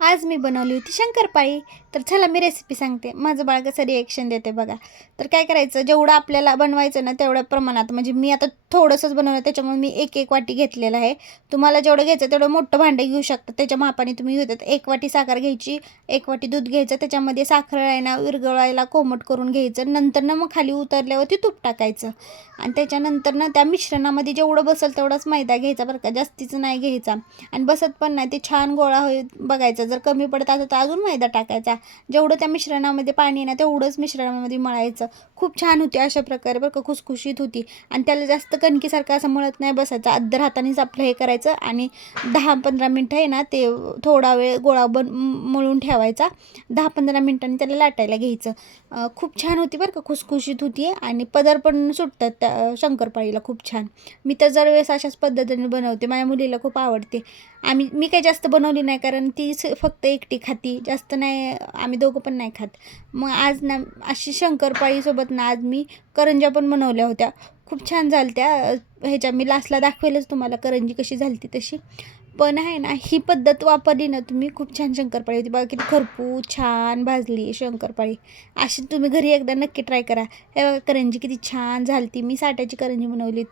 आज मी बनवली होती शंकरपाळी. तर चला मी रेसिपी सांगते. माझं बाळ कसं रिएक्शन देते बघा. तर काय करायचं, जेवढं आपल्याला बनवायचं ना तेवढ्या प्रमाणात, म्हणजे मी आता थोडंसंच बनवलं त्याच्यामुळे मी एक वाटी घेतलेलं आहे. तुम्हाला जेवढं घ्यायचं तेवढं मोठं भांडं घेऊ शकता. त्याच्या मापाने तुम्ही घेतात. 1 वाटी साखर घ्यायची, 1 वाटी दूध घ्यायचं. त्याच्यामध्ये साखर आहे ना विरघळायला कोमट करून घ्यायचं. नंतर ना मग खाली उतरल्यावरती तूप टाकायचं आणि त्याच्यानंतर ना त्या मिश्रणामध्ये जेवढं बसेल तेवढाच मैदा घ्यायचा बरं का, जास्तीचं नाही घ्यायचा. आणि बसत पण नाही, ते छान गोळा होईल बघायचं. जर कमी पडत असेल तर अजून मैदा टाकायचा. जेवढं त्या मिश्रणामध्ये पाणी ना तेवढंच मिश्रणामध्ये मळायचं. खूप छान होती अशा प्रकारे बरं का, खुसखुशीत होती. आणि त्याला जास्त कणकीसारखं असं मळत नाही बसायचं. अद्दर हातानेच आपलं हे करायचं आणि 10-15 मिनटं आहे ना ते थोडा वेळ गोळा मळून ठेवायचा. 10-15 मिनटांनी त्याला लाटायला घ्यायचं. खूप छान होती बरं का, खुसखुशीत होती आणि पदर पण सुटतात त्या शंकरपाळीला खूप छान. मी तर दरवेळेस अशाच पद्धतीने बनवते. माझ्या मुलीला खूप आवडते. मी काही जास्त बनवली नाही कारण ती फक्त एकटी खाती, जास्त नाही, आम्ही दोघं पण नाही खात. मग आज ना अशी शंकरपाळीसोबत ना आज मी करंज्या पण बनवल्या होत्या. खूप छान झाल्या त्या. ह्याच्या मी लास्टला दाखवेलच तुम्हाला करंजी कशी झाली ती तशी. पण आहे ना ही पद्धत वापरली ना तुम्ही, खूप छान शंकरपाळी होती बघा. किती खरपूस छान भाजली शंकरपाळी. अशी तुम्ही घरी एकदा नक्की ट्राय करा. हे बघा करंजी किती छान झाली ती. मी साठ्याची करंजी बनवली.